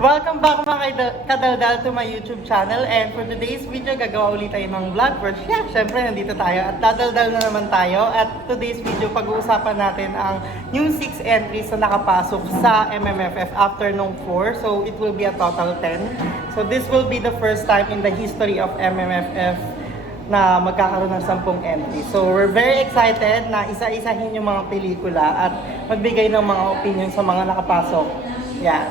Welcome back mga kadaldal to my YouTube channel, and for today's video gagawa ulit tayo ng vlog. First, syempre nandito tayo at dadaldal na naman tayo. At today's video pag-uusapan natin ang new 6 entries na nakapasok sa MMFF after nung 4. So it will be a total 10. So this will be the first time in the history of MMFF na magkakaroon ng 10 entries. So we're very excited na isa-isahin yung mga pelikula at magbigay ng mga opinion sa mga nakapasok. Yeah.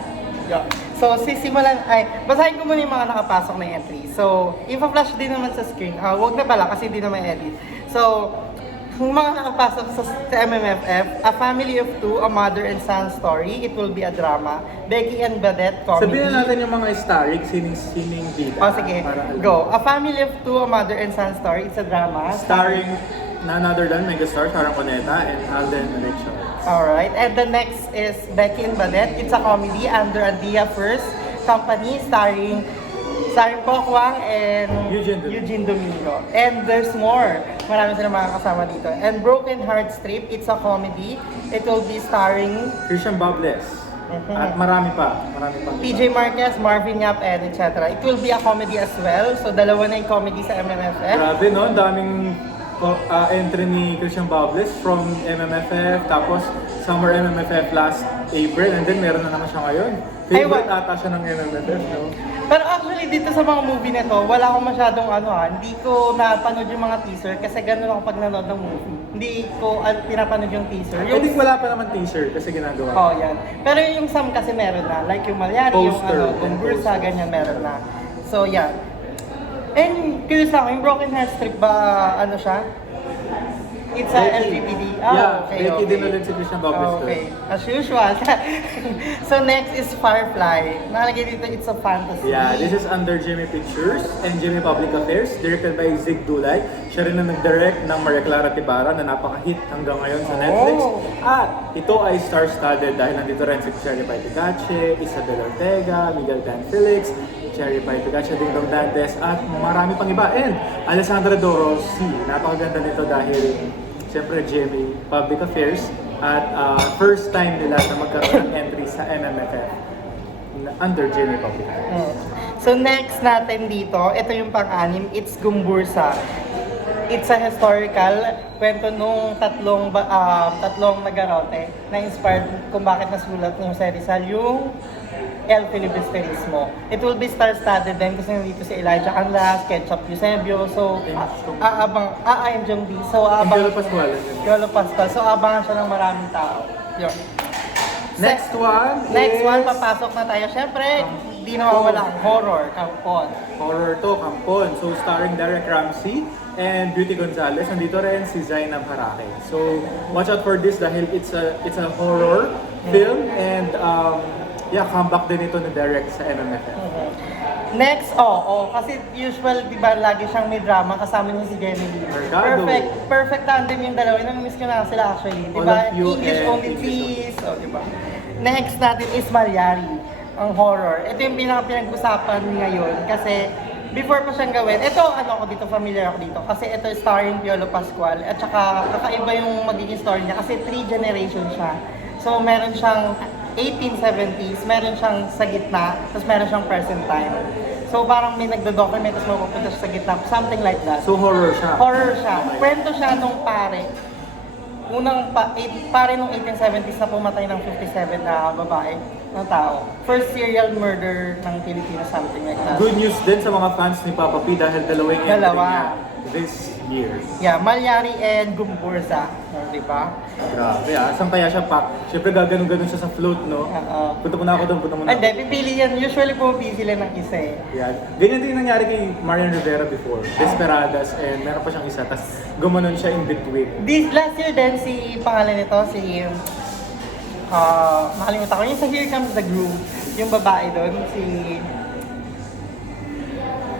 So, basahin ko muna yung mga nakapasok na entry. So, i-flash din naman sa screen. Huwag na pala kasi hindi naman edit. So, yung mga nakapasok sa MMFF, A Family of Two, A Mother and Son Story. It will be a drama. Becky and Badette comedy. Sabihin natin yung mga starring, sining bida. Sige. Go. A Family of Two, A Mother and Son Story. It's a drama. Starring none other than megastar Sharon Cuneta and Alden Richards. Alright, and the next is Becky and Badette. It's a comedy under a Dia First company starring Poc Wang and Eugene Domingo. And there's more. Marami silang mga kasama dito. And Broken Heart Strip, it's a comedy. It will be starring Christian Bables. At marami pa. PJ Marquez, Marvin Yap, and etc. It will be a comedy as well. So dalawa na yung comedy sa MMFF. Grabe no, daming entry ni Christian Bables from MMFF, tapos Summer MMFF last April, and then meron na naman siya ngayon. Favorite ata siya ng MMFF, no? Pero actually dito sa mga movie na to, wala akong masyadong hindi ko napanood yung mga teaser kasi ganun ako pag nanood ng movie. Hindi ko pinapanood yung teaser. I think wala pa naman teaser kasi ginagawa. Oh, yan. Pero yung some kasi meron na, like yung Malyari, Poster, yung Bursa, ganyan meron na. So, yan. And curious lang, yung Broken Heart Strip ba, siya? It's a LGBT. Becky din ulit si Christian Bables. Okay, as usual. So next is Firefly. Nalagay dito, it's a fantasy. Yeah, this is under Jimmy Pictures and Jimmy Public Affairs, directed by Zig Dulay. Siya rin na nag-direct ng Maria Clara Tibara na napaka-hit hanggang ngayon sa Netflix. At ito ay star-studded dahil nandito rin si Cherry Pie Picache, Isabel Ortega, Miguel Dan Felix, Cherry Pie Picache, Dingdong Dantes, at marami pang iba. And Alessandra Dorosi, napakaganda nito dahil siyempre Jimmy Public Affairs at first time nila na magkaroon ng entry sa MMFF under Jimmy Public Affairs. So next natin dito, ito yung pang-anim, it's Gumbursa. It's a historical kwento nung tatlong nagarote na inspired kung bakit nasulat ni Jose Rizal yung El Filibusterismo. It will be star-studded din kasi nandito si Elijah Canlas, Ketchup Eusebio, so and Jung D. So Piolo Pascual. Piolo Pascual. So abangan siya ng maraming tao. Yun. Next one, papasok na tayo. Siyempre, di nawawala ang horror, Kampon. Horror to, Kampon. So starring Derek Ramsey and Beauty Gonzalez. Nandito rin si Zainab Harake. So watch out for this dahil it's a horror film and comeback din ito ni Derek sa MMFF. Next, kasi usual, di ba, lagi siyang may drama, kasama niya si Jenny Lee. Perfect tandem yung dalawa. Nang-miss ko na sila actually. Di ba? English Only Please. Di ba? Next natin is Malyari, ang horror. Ito yung pinag-usapan ngayon kasi before pa siyang gawin, ito ako dito, familiar ako dito. Kasi ito starring Piolo Pascual at saka kakaiba yung magiging story niya kasi 3 generations siya. So meron siyang 1870s, meron siyang sa gitna, tapos meron siyang present time. So parang may nagdo-document, tapos mapupunta siya sa gitna, something like that. So horror siya? Horror siya. Kwento siya nung pare. Pare nung 1870s na pumatay ng 57 na babae ng tao. First serial murder ng Pilipinas, something like that. Good news din sa mga fans ni Papa P dahil dalawa yung entry niya this year. Yeah, Malyari and Gumbursa. Di ba? Grabe saan kaya siya pa? Siyempre gaganon-ganon siya sa float, no? Punta muna ako doon, Hindi, pipili yan. Usually pumipili sila ng isa eh. Yeah. Ganyan din nangyari kay Marian Rivera before. Desperadas, and meron pa siyang isa. Tapos gumanon siya in between. Last year din, pangalan nito, makalimutan ko. Yung sa Here Comes the Groove, yung babae doon,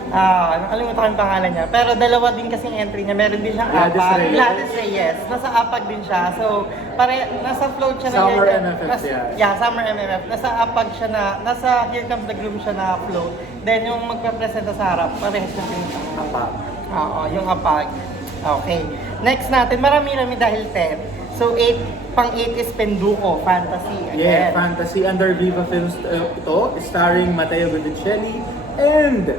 nakalimutan ko yung pangalan niya. Pero dalawa din kasing entry niya. Meron din siyang APAG. Gladys Reyes. Nasa APAG din siya. So, nasa float siya na Summer MMF Yeah, Summer MMF. Nasa APAG siya nasa Here Comes the Groom siya na float. Then yung magpapresenta sa harap, parehas na din siya. APAG. Oo, yung APAG. Okay. Next natin, marami-rami dahil 10. So, pang-8 is Penduko, fantasy. Yeah, Again. fantasy under Viva Films ito, starring Matteo Guidicelli and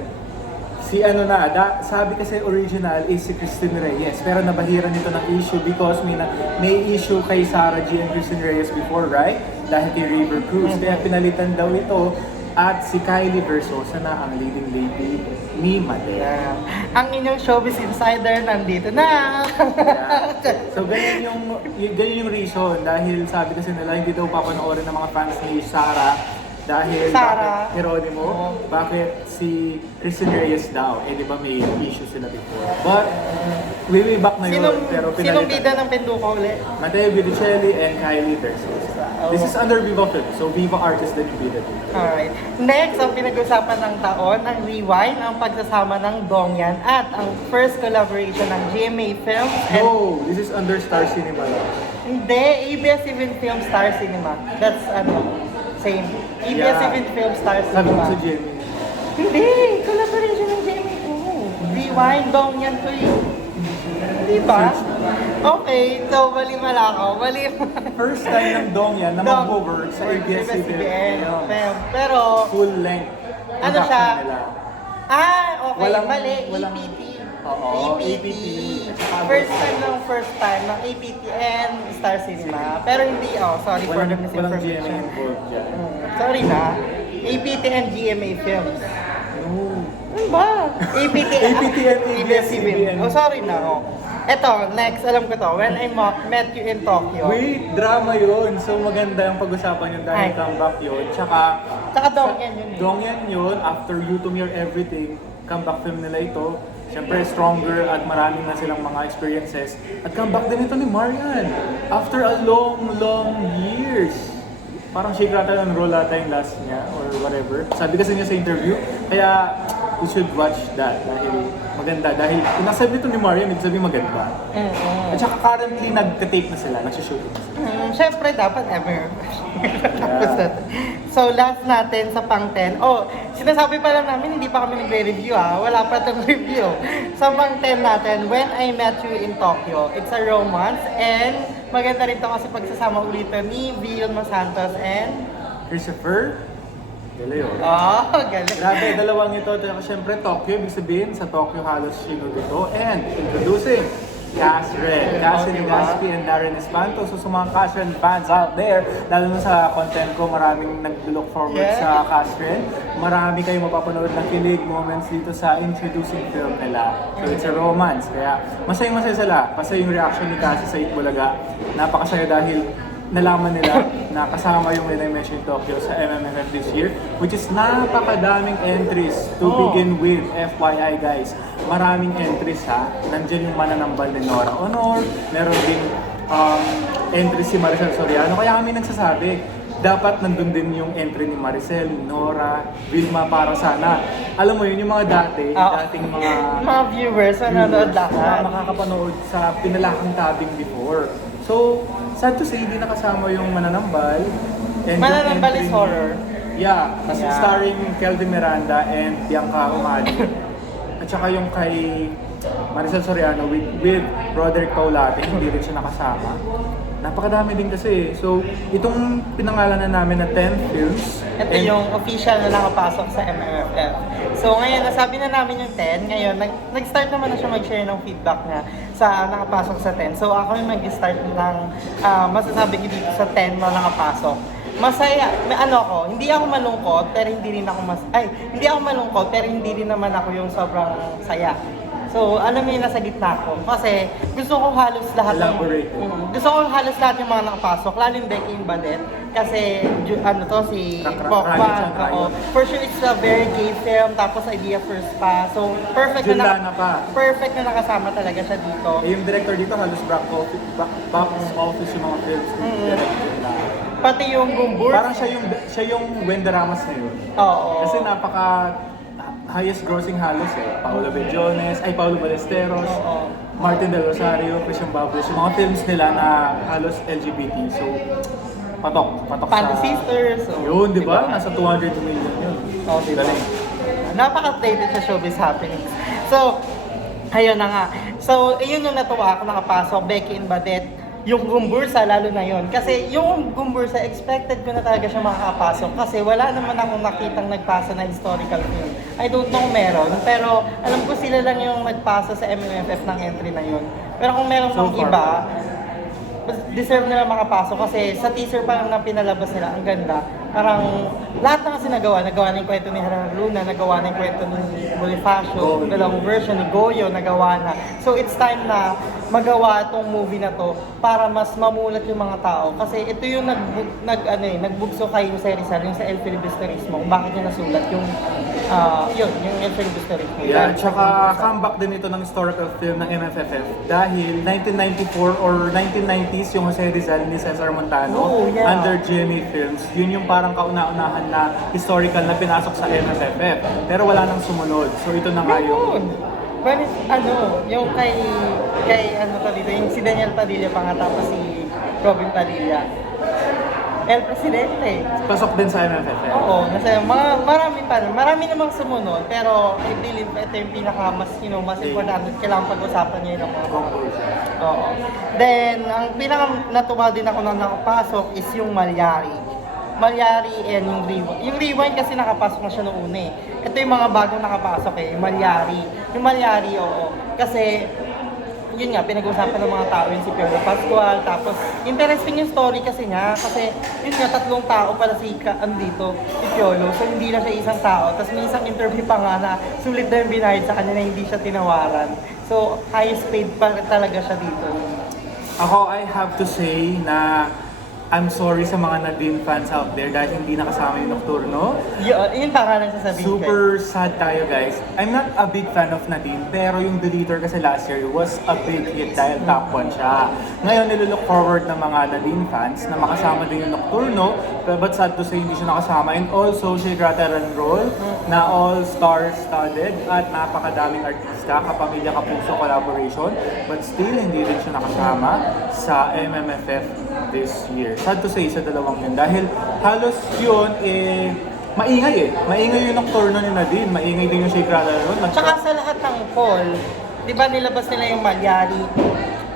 si ano na, sabi kasi original is si Christine Reyes, pero nabahiran nito ng issue because may issue kay Sarah G and Christine Reyes before, right? Dahil kay River Cruz, kaya pinalitan daw ito at si Kylie Versosa na ang leading lady ni Matteo. Yeah. Ang inyong showbiz insider nandito na. Yeah. So ganyan yung reason dahil sabi kasi nila hindi daw papanoorin ng mga fans ni Sarah dahil Sarah. bakit Geronimo, bakit si Christine Reyes daw, di ba may issue sila before. But way back na yun, pero Sinong pinalitan. bida ng Penduko ulit? Matteo Guidicelli and Kylie Versosa. This is under Viva Films, so Viva Artist din yung bida dito. Alright. Next, ang pinag-usapan ng taon, ang Rewind, ang pagsasama ng Dongyan at ang first collaboration ng GMA Films and No, this is under Star Cinema lang. hindi, ABS-CBN Film Star Cinema. That's same. ABS-CBN Film Star Sabi ko Cinema. sa Jenny. Hindi, collaboration ng GMA to. Rewind, Dongyan to eh. Diba? Okay, so mali ako. First time ng Dongyan na mag-work sa ABS-CBN ABS-CBN. Film. Pero, Full length. ano production siya? nila. Okay, mali. walang- APT. Oo, APT. First time ng APT and Star Cinema. Pero hindi, sorry for the Walang GMA misinformation. involved dyan. Sorry na. APT and GMA Films. No. Ano ba? APT APT and ABS-CBN. Oh, sorry na. Eto, next, alam ko to. When I Met You in Tokyo. Wait, drama yun. So maganda yung pag-usapan yun dahil Ay. comeback yun. Tsaka Dongyan yun eh. Dongyan yun, after You To Me or Everything, comeback film nila ito. Siyempre, stronger at maraming na silang mga experiences. At comeback din ito ni Marian. After a long years. Parang shake rattle and roll ata yung last niya or whatever. Sabi kasi niya sa interview. Kaya, you should watch that dahil maganda. Dahil kung nasabi ito ni Marian, ibig sabihin maganda. At saka currently, nag-tape na sila, nag-shoot na sila. Siyempre, dapat ever. Tapos natin. So, last natin sa pang-10. Sinasabi pa lang namin, hindi pa kami nagre-review Wala pa itong review. Sa pang-10 natin, When I Met You in Tokyo. It's a romance and maganda rin ito kasi pagsasama ulit ni Vilma Santos and... Christopher De Leon. Galing. Grabe, dalawang ito. Siyempre, Tokyo, ibig sabihin, sa Tokyo halos sino dito. And introducing Casren. Casren Gaspi and Darren Espanto. So, sa mga Casren fans out there, lalo na sa content ko, maraming nag-look forward sa Casren. Marami kayong mapapanood na kilig moments dito sa introducing film nila. So, it's a romance. Kaya, masayang-masaya sila. Kasi yung reaction ni Cassie sa Itbulaga, napakasaya dahil nalaman nila na kasama yung When I Met You in Tokyo sa MMFF this year, which is napakadaming entries to begin with. FYI guys, maraming entries Nandiyan yung mananambal ni Nora Honor, meron din entry si Maricel Soriano, kaya kami nagsasabi, dapat nandun din yung entry ni Maricel, Nora, Vilma para sana. Alam mo yun, yung mga dating Mga viewers, nanonood na lahat. makakapanood sa pinalakang tabing before. So, sad to say, hindi nakasama yung Mananambal. And Mananambal yung is horror. Yeah, kasi Yeah. starring Kelvin Miranda and Bianca Umali. At saka yung kay Maricel Soriano with Roderick Paulate, hindi rin siya nakasama. Napakadami din kasi. So, itong pinangalanan namin na 10 films. Ito yung official na nakapasok sa MMFF. So ngayon, nasabi na namin yung 10. Ngayon, nag-start naman na siya mag-share ng feedback niya sa nakapasok sa 10. So ako yung mag-start ng masasabi ko dito sa 10 na nakapasok. Masaya, hindi ako malungkot, pero hindi rin ako hindi ako malungkot, pero hindi rin naman ako yung sobrang saya. So, mo yung nasa gitna ko. Kasi gusto ko halos lahat Elaborate. gusto ko halos lahat yung mga nakapasok, lalo yung Becky yung Badet. Kasi, si Pokpa. For sure, it's a very gay film, tapos idea first pa. So, perfect Juliana pa. perfect na nakasama talaga siya dito. Yung director dito, halos box office yung mga films. Pati yung Gumbur. Parang siya yung Wenda Ramos na yun. Oo. Kasi highest grossing halos Paolo Ballesteros, Martin Del Rosario, Christian Bablos, yung mga films nila na halos LGBT. So, patok Fantasy sa... Sisters. Yun, di ba? Nasa 200 million yun. Diba? Napaka-updated sa Showbiz Happenings. So, ayun na nga. So, ayun yung natuwa ako nakapasok. Becky and Badet. yung Gumbursa, lalo na yon. Kasi yung Gumbursa, expected ko na talaga siya makakapasok kasi wala naman akong nakitang nagpasa na historical film. I don't know kung meron, pero alam ko sila lang yung nagpasa sa MMFF ng entry na yun. Pero kung meron So pang far. iba, deserve nila makapasok kasi sa teaser pa lang na pinalabas nila, ang ganda. Parang lahat na kasi nagawa na yung kwento ni Gerardo Luna, nagawa na yung kwento ni Bonifacio, dalawang version ni Goyo, nagawa na. So it's time na magawa itong movie na to para mas mamulat yung mga tao. Kasi ito yung nagbugso kay Jose Rizal, yung sa El Filibusterismo, kung bakit niya nasulat yung yung El Filibusterismo. Yeah, tsaka comeback din ito ng historical film ng MFFF dahil 1994 or 1990s yung Jose Rizal ni Cesar Montano Oh, yeah. under GMA Films. Yun yung parang kauna-unahan na historical na pinasok sa MFFF. Pero wala nang sumunod. So ito na nga yung... But yung kay ano pa dito, yung si Daniel Padilla pa nga tapos si Robin Padilla. El Presidente. Pasok din sa MFFF. Oo, kasi marami namang sumunod, pero I believe ito yung pinaka mas importante, kailangan pag-usapan niya yung mga Oo. Then, ang pinaka natuwa din ako na nakapasok is yung Malyari and yung Rewind. Yung Rewind kasi nakapasok na siya noong una eh. Ito yung mga bagong nakapasok eh, yung Malyari. Yung Malyari, oo. Kasi, yun nga, pinag-usapan ng mga tao yun si Piolo Pascual. Tapos, interesting yung story kasi niya. Kasi, yun nga, 3 tao pala si Piolo. So, hindi na siya isang tao. Tapos, may isang interview pa nga na sulit na yung binayad sa kanya na hindi siya tinawaran. So, highest paid pa talaga siya dito. Ako, I have to say na I'm sorry sa mga Nadine fans out there dahil hindi nakasama yung Nocturno. Yun pa nga lang sasabihin ko. Super sad tayo guys. I'm not a big fan of Nadine pero yung Deleter kasi last year was a big hit dahil top 1 siya. Ngayon nililook forward ng mga Nadine fans na makasama din yung Nocturno but sad to say hindi siya nakasama. And also siya Grataran Roll na all-star studded at napakadaming artista, kapamilya kapuso collaboration but still hindi rin siya nakasama sa MMFF this year. Sad to say sa dalawang yun dahil halos yun maingay yung Nocturno ni Nadine, maingay din yung Shake Rattle nun. Tsaka sa lahat ng poll, di ba nilabas nila yung Malyari,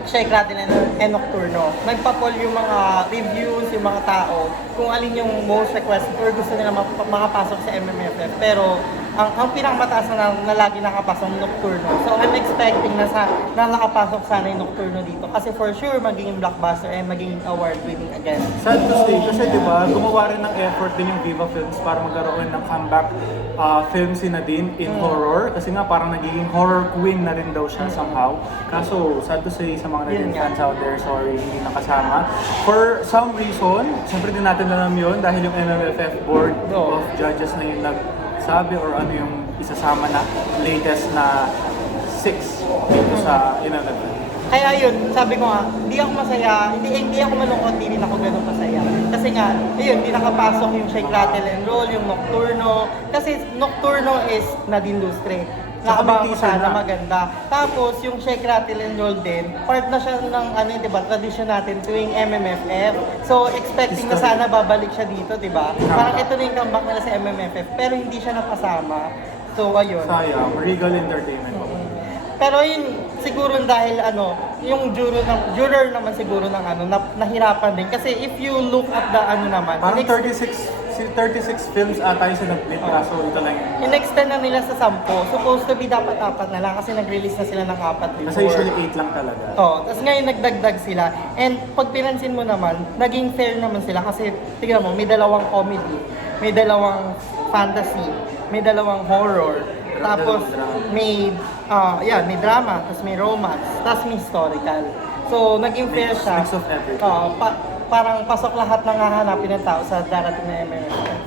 Shake Rattle and Nocturno. Nagpa-poll yung mga reviews, yung mga tao, kung alin yung most requested or gusto nila makapasok sa MMFF. Pero ang pinakamataas na lagi nakapasok yung Nocturno. So I'm expecting na nakapasok sana yung Nocturno dito. Kasi for sure, magiging blockbuster and magiging award-winning again. Sad to say kasi diba, gumawa rin ng effort din yung Viva Films para magkaroon ng comeback film si Nadine in horror. Kasi nga parang nagiging horror queen na rin daw siya somehow. Kaso sad to say sa mga Nadine fans out there, sorry, hindi nakasama. For some reason, siyempre din natin alam yun dahil yung MMFF board of judges na yung nagsabi or ano yung isasama na latest na 6 dito sa MMFF. Kaya yun, sabi ko nga, hindi ako masaya, hindi ako malungkot, hindi rin ako ganun masaya. Kasi nga, ayun, hindi nakapasok yung Shake, Rattle and Roll, yung Nocturno. Kasi Nocturno is Nadine Lustre. Nakabangan ko sana maganda. Tapos, yung Shake, Rattle and Roll din, part na siya ng, diba, tradition natin tuwing MMFF. So, expecting na sana babalik siya dito, diba? Parang ito na yung comeback nila sa MMFF, pero hindi siya napasama. So, ayun. Sayang, Regal Entertainment. Pero yun, siguro dahil yung juror naman siguro ng nahirapan din. Kasi if you look at the naman, parang 36 films ata yung sinabit kaso ito lang yun. in-extend na nila sa 10. Supposed to be dapat 4 na lang kasi nag-release na sila ng 4 before. Kasi usually 8 lang talaga. Tapos ngayon nagdagdag sila. And pag pinansin mo naman, naging fair naman sila kasi tignan mo, may 2 comedy, may 2 fantasy, may 2 horror. Tapos may may drama, tapos may romance, tapos may historical. So naging fair siya. Mix of everything. Parang pasok lahat ng hahanapin ng tao sa darating na MMFF.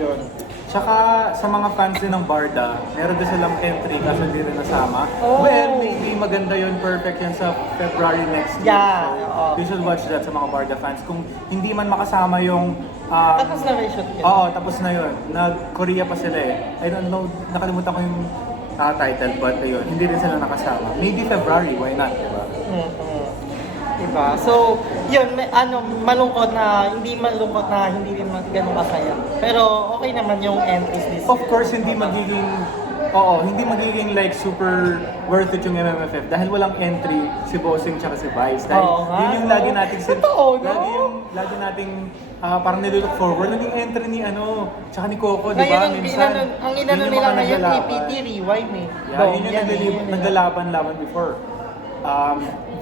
Yun. Tsaka sa mga fans din ng Barda, meron din silang entry kaso hindi rin nasama. Oh. Well, maybe maganda yun, perfect yan sa February next year. Yeah, So, you should watch that sa mga Barda fans. Kung hindi man makasama yung... Tapos na reshoot yun. Oo, tapos na yun. Nag-Korea pa sila eh. I don't know, nakalimutan ko yung title, but ayun, hindi rin sila nakasama. Maybe February, why not, diba? Diba? So, yun, malungkot na hindi rin ganun kasaya. Pero okay naman yung entries this Of year. course, hindi magiging Oo, hindi magiging like super worth it yung MMFF dahil walang entry si Bossing tsaka si Vice. Dahil Oo nga, yun yung lagi oo. nating Totoo, no? lagi nating parang nilook forward. Naging entry ni tsaka ni Coco, di Ngayon, ba? ang Minsan, inano yun yung nila mga ngayon, naglalaban. TPT, rewind eh. Yeah, yun yung naglalaban-laban before.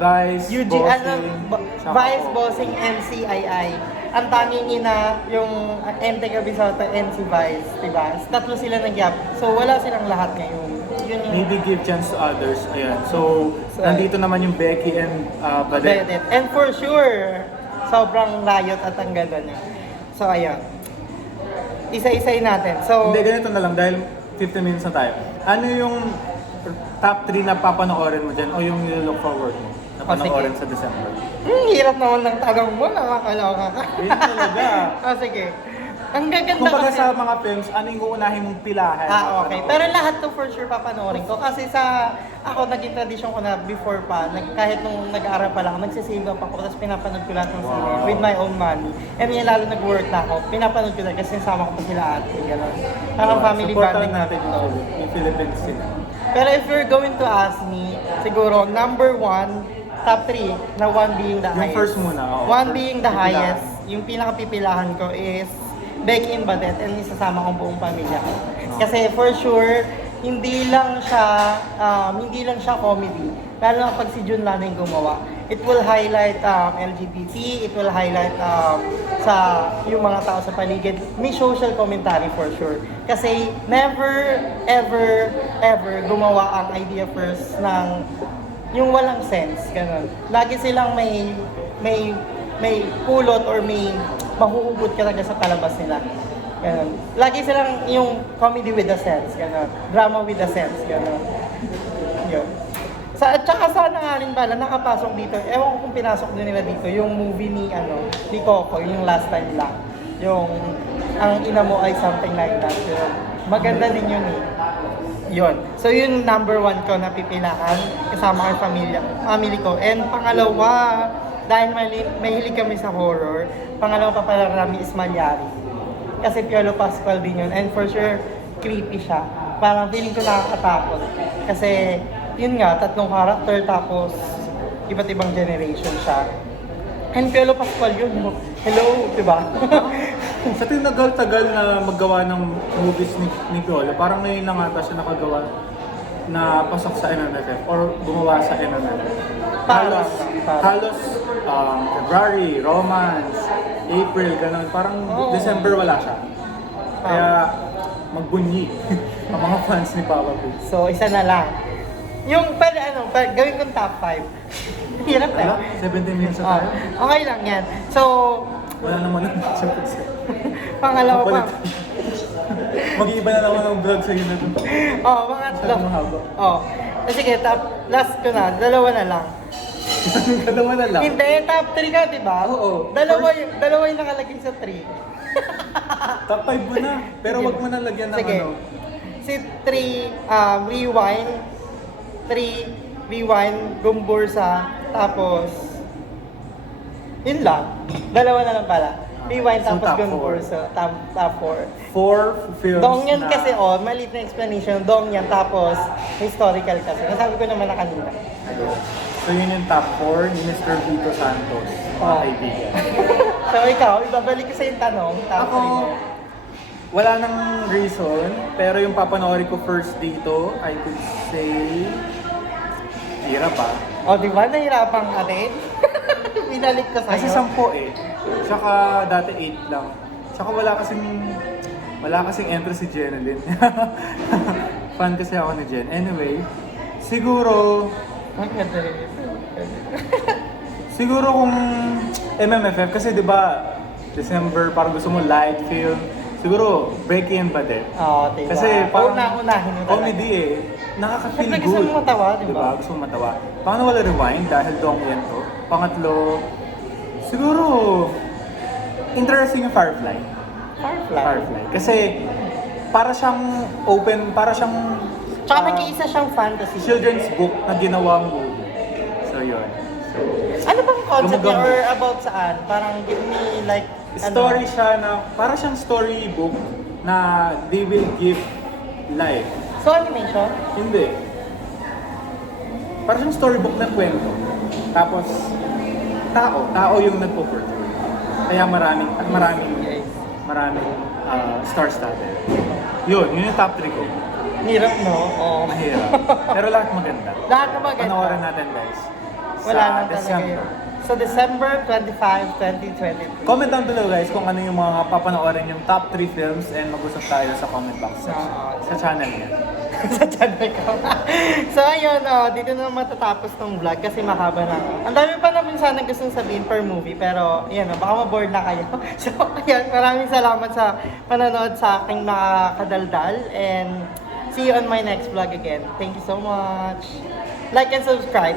Vice, Eugene, Bossing, tsaka Vice, Coco. Bossing, NCII. Ang tanging ina, yung MT Cabisota, NC Vice, diba? Tatlo sila nag-gap. So, wala silang lahat ngayon. Yun yung Maybe give chance to others. Ayan. So, nandito naman yung Becky and Badet. Reddit. And for sure, sobrang riot at ang ganda niya. So, ayan. Isa-isay natin. So, Hindi, ganito na lang dahil 15 minutes na tayo. Ano yung top 3 na papanoorin mo dyan o yung look forward mo na panoorin sa December? hirap naman ng tanong mo, nakakaloka ka. Yun talaga. Sige. Ang gaganda Kumbaga kasi. sa mga films, ano yung uunahin mong pilahan? Okay. Pero lahat to for sure papanoorin ko. Kasi ako naging tradition ko na before pa, kahit nung nag-aaral pa lang, nagsisave up ako, tapos pinapanood ko lahat ng sine with my own money. And yun, lalo nag-work na ako, pinapanood ko na kasi nasama ko pa sila ate, gano'n. Parang family Supportan bonding natin yung Philippines cinema. Pero if you're going to ask me, siguro number 1, top 3, na 1 being the Yung highest. first muna, oo. 1 being the Pipilahan. highest, yung pinakapipilahan ko is Becky and Badet and isasama kong buong pamilya. Kasi for sure, hindi lang siya comedy. Lalo na pag si Jun Lano yung gumawa. It will highlight LGBT, it will highlight sa yung mga tao sa paligid. May social commentary for sure. Kasi never, ever, ever gumawa ang idea first ng yung walang sense, ganun. Lagi silang may pulot or may mahuhugot ka talaga sa palabas nila. Ganun. Lagi silang yung comedy with a sense, ganun. Drama with a sense, ganun. Yun. At saka sana nga rin pala nakapasok dito, ewan ko kung pinasok din nila dito, yung movie ni Coco, yung last time lang. Yung ang ina mo ay something like that. Yun. Maganda din yun eh. Yun. So yun number 1 ko na pipilahan kasama ang family ko. And pangalawa, dahil mahilig kami sa horror, pangalawa pa pala kami is Malyari. Kasi Piolo Pascual din yun. And for sure, creepy siya. Parang feeling ko nakakatakot. Kasi yun nga, 3 character tapos iba't ibang generation siya. And Piolo Pascual yun. Hello, diba? Sa tinagal-tagal na maggawa ng movies ni Piolo, parang ngayon lang ata siya nakagawa na pasok sa MMFF or gumawa sa MMFF. Halos February, Romance, April, ganun. Parang December wala siya. Kaya magbunyi ang mga fans ni Papa P. So, isa na lang. Yung gawin kong top 5. Hirap Wala, eh. 17 minutes na tayo. Okay lang yan. So, Wala naman ang pangalawa pa. Mag-iiba na naman ang vlog sa iyo na ito. Mga Sa mahaba. Sige, last ko na. Dalawa na lang. Dalawa na lang. Hindi, top 3 ka, di ba? Oo. Dalawa yung nakalagay sa 3. Top 5 mo na. Pero wag mo na lagyan ng Sige. Si 3, rewind, Gumbursa, tapos yun lang. Dalawa na lang pala. Rewind, So, tapos top Gumbursa, top 4. 4 films Dong yan na... kasi, maliit na explanation. Dong yan, tapos historical kasi. Nasabi ko naman na kanina. So yun yung top 4 ni Mr. Vito Santos, mga kaibigan. So ikaw, ibabalik ko sa yung tanong, top 3 mo. Wala nang reason, pero yung papanoorin ko first dito, I could say... Hirap Di ba? Nahirapan ka rin? Binalik ko sa'yo. Kasi 10 eh. Tsaka dati 8 lang. Tsaka wala kasing entry si Jenalyn. Fan kasi ako ni Jen. Anyway, siguro kung MMFF kasi 'di ba December parang gusto mo light film. Siguro Becky and Badet. Diba? Kasi parang unahin mo talaga. comedy eh. Nakaka-feel Siyempre good. gusto mo matawa, diba? Gusto mo matawa. Paano wala rewind dahil dong yan to? Pangatlo, siguro interesting yung Firefly. Firefly. Kasi para siyang open, para siyang Tsaka nag-iisa siyang fantasy. children's book na ginawang movie. So yun. Ano bang concept niya Gumagam- or about saan? Parang give me like Story siya na, para siyang storybook na they will give life So, animation? Hindi. Parang siyang storybook ng kwento. Tapos, tao yung nagpo-portray. Kaya maraming star-studded. Yun yung top 3 ko. Hirap, no? Oo. Mahirap. Pero lahat maganda. Lahat na maganda. Panoorin natin guys. Wala Sa nang talaga December. yun. So, December 25, 2023. Comment down below guys kung ano yung mga papanoorin yung top 3 films and mag-usap tayo sa comment box sa channel niya. Sa channel ko. So, ayun, dito na matatapos tong vlog kasi mahaba na. Ang dami pa naman sana gustong sabihin per movie, pero, ayan, baka ma-bored na kayo. So, ayan, maraming salamat sa panonood sa aking mga kadaldal and see you on my next vlog again. Thank you so much. Like and subscribe.